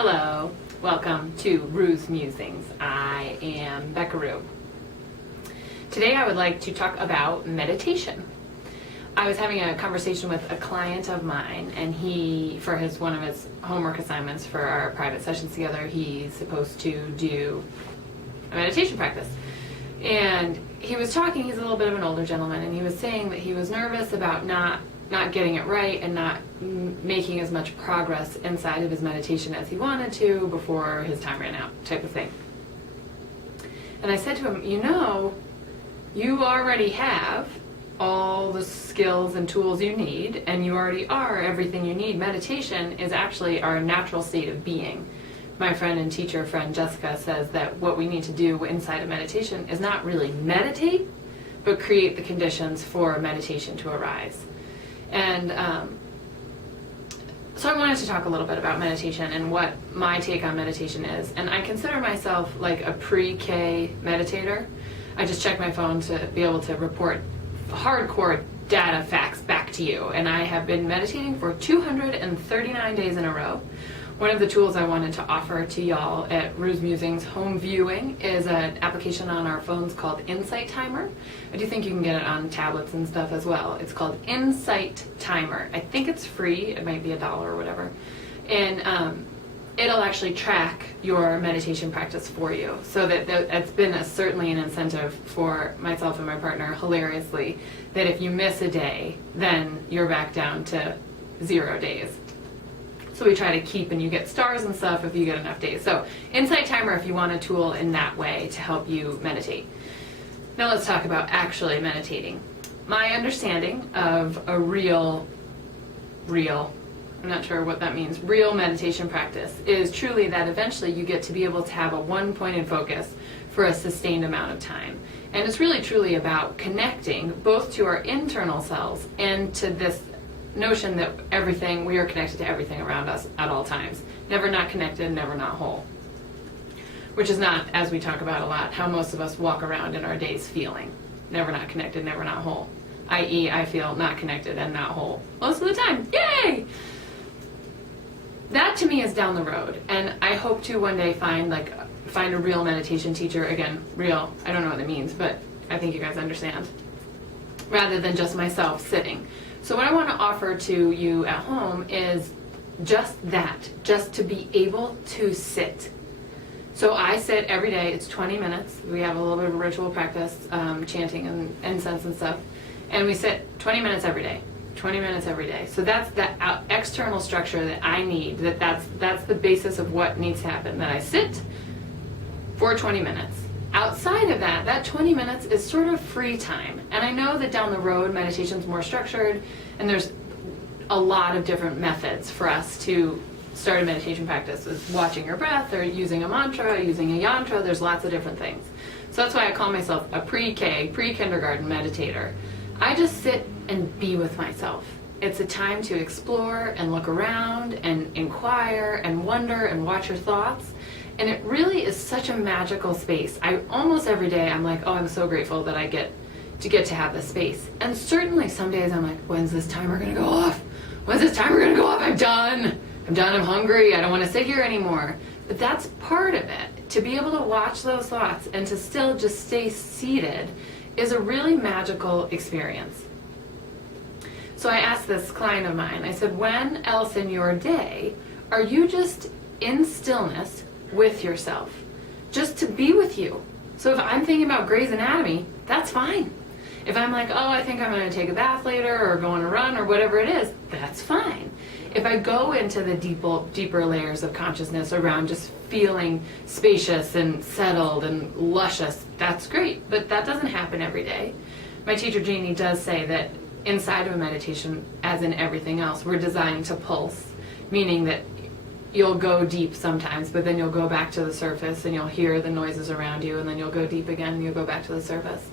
Hello, welcome to Rue's Musings. I am Becca Rue. Today I would like to talk about meditation. I was having a conversation with a client of mine, and for one of his homework assignments for our private sessions together, he's supposed to do a meditation practice. And he was talking, he's a little bit of an older gentleman, and he was saying that he was nervous about not getting it right and not making as much progress inside of his meditation as he wanted to before his time ran out, type of thing. And I said to him, you already have all the skills and tools you need, and you already are everything you need. Meditation is actually our natural state of being. My friend and teacher friend Jessica says that what we need to do inside of meditation is not really meditate, but create the conditions for meditation to arise. And so I wanted to talk a little bit about meditation and what my take on meditation is. And I consider myself like a pre-K meditator. I just check my phone to be able to report hardcore data facts back to you. And I have been meditating for 239 days in a row. One of the tools I wanted to offer to y'all at Rue's Musings Home Viewing is an application on our phones called Insight Timer. I do think you can get it on tablets and stuff as well. It's called Insight Timer. I think it's free. It might be $1 or whatever. And it'll actually track your meditation practice for you. So that's been certainly an incentive for myself and my partner, hilariously, that if you miss a day, then you're back down to 0 days. So we try to keep, and you get stars and stuff if you get enough days. So Insight Timer if you want a tool in that way to help you meditate. Now let's talk about actually meditating. My understanding of a real, I'm not sure what that means, real meditation practice is truly that eventually you get to be able to have a one-pointed focus for a sustained amount of time. And it's really truly about connecting both to our internal selves and to this notion that we are connected to everything around us at all times. Never not connected, never not whole. Which is not, as we talk about a lot, how most of us walk around in our days feeling. Never not connected, never not whole. I.e., I feel not connected and not whole most of the time. Yay! That to me is down the road, and I hope to one day find a real meditation teacher. Again, real, I don't know what that means, but I think you guys understand. Rather than just myself sitting. So what I want to offer to you at home is just that, just to be able to sit. So I sit every day, it's 20 minutes. We have a little bit of a ritual practice, chanting and incense and stuff. And we sit 20 minutes every day, 20 minutes every day. So that's that external structure that I need, that's the basis of what needs to happen, that I sit for 20 minutes. Outside of that 20 minutes is sort of free time. And I know that down the road, meditation's more structured, and there's a lot of different methods for us to start a meditation practice. Is watching your breath, or using a mantra, using a yantra. There's lots of different things. So that's why I call myself a pre-K, pre-kindergarten meditator. I just sit and be with myself. It's a time to explore and look around and inquire and wonder and watch your thoughts. And it really is such a magical space. Almost every day I'm like, oh, I'm so grateful that I get to have this space. And certainly some days I'm like, when's this timer gonna go off? When's this timer gonna go off? I'm done, I'm hungry, I don't wanna sit here anymore. But that's part of it. To be able to watch those thoughts and to still just stay seated is a really magical experience. So I asked this client of mine, I said, when else in your day are you just in stillness with yourself, just to be with you? So if I'm thinking about Grey's Anatomy, that's fine. If I'm like, oh, I think I'm going to take a bath later or go on a run or whatever it is, that's fine. If I go into the deeper layers of consciousness around just feeling spacious and settled and luscious, that's great, but that doesn't happen every day. My teacher Jeannie does say that inside of a meditation, as in everything else, we're designed to pulse, meaning that you'll go deep sometimes, but then you'll go back to the surface and you'll hear the noises around you, and then you'll go deep again and you'll go back to the surface.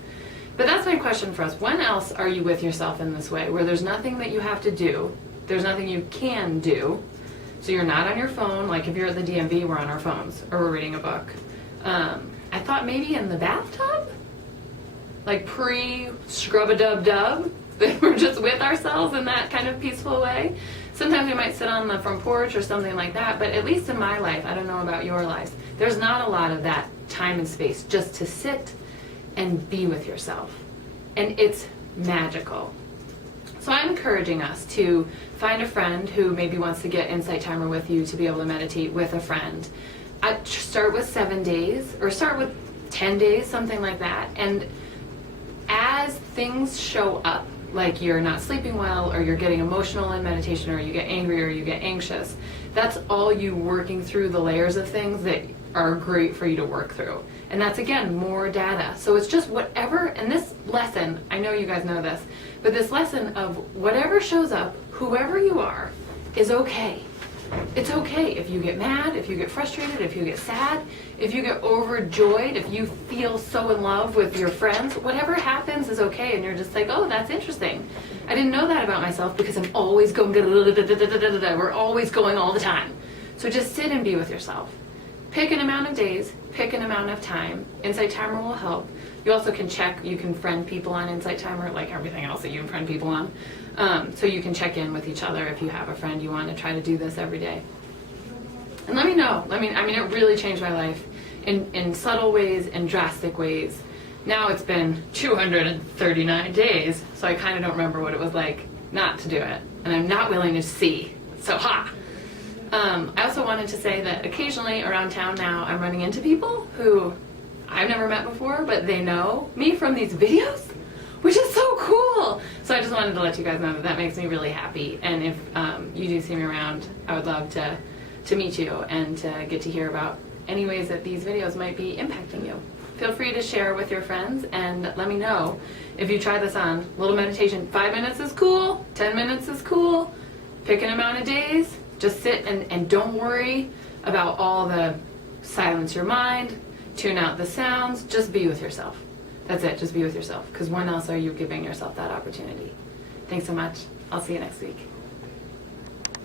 But that's my question for us. When else are you with yourself in this way, where there's nothing that you have to do, there's nothing you can do, so you're not on your phone, like if you're at the DMV, we're on our phones, or we're reading a book. I thought maybe in the bathtub? Like pre-scrub-a-dub-dub, that we're just with ourselves in that kind of peaceful way. Sometimes we might sit on the front porch or something like that, but at least in my life, I don't know about your lives, there's not a lot of that time and space just to sit and be with yourself. And it's magical. So I'm encouraging us to find a friend who maybe wants to get Insight Timer with you to be able to meditate with a friend. I'd start with 7 days or start with 10 days, something like that. And as things show up, like you're not sleeping well, or you're getting emotional in meditation, or you get angry, or you get anxious, that's all you working through the layers of things that are great for you to work through. And that's, again, more data. So it's just whatever, and this lesson, I know you guys know this, but this lesson of whatever shows up, whoever you are, is okay. It's okay if you get mad, if you get frustrated, if you get sad, if you get overjoyed, if you feel so in love with your friends, whatever happens is okay. And you're just like, oh, that's interesting. I didn't know that about myself because I'm always going, we're always going all the time. So just sit and be with yourself. Pick an amount of days, pick an amount of time. Insight Timer will help. You also can check, you can friend people on Insight Timer, like everything else that you can friend people on. So you can check in with each other if you have a friend you want to try to do this every day. And let me know. I mean, it really changed my life in subtle ways and drastic ways. Now it's been 239 days, so I kind of don't remember what it was like not to do it. And I'm not willing to see. So, ha! I also wanted to say that occasionally around town now I'm running into people who I've never met before, but they know me from these videos, which is so cool. So I just wanted to let you guys know that that makes me really happy. And if you do see me around, I would love to meet you and to get to hear about any ways that these videos might be impacting you. Feel free to share with your friends and let me know if you try this on. Little meditation, 5 minutes is cool, 10 minutes is cool. Pick an amount of days. Just sit and don't worry about all the silence your mind, tune out the sounds, just be with yourself. That's it, just be with yourself. Because when else are you giving yourself that opportunity? Thanks so much. I'll see you next week.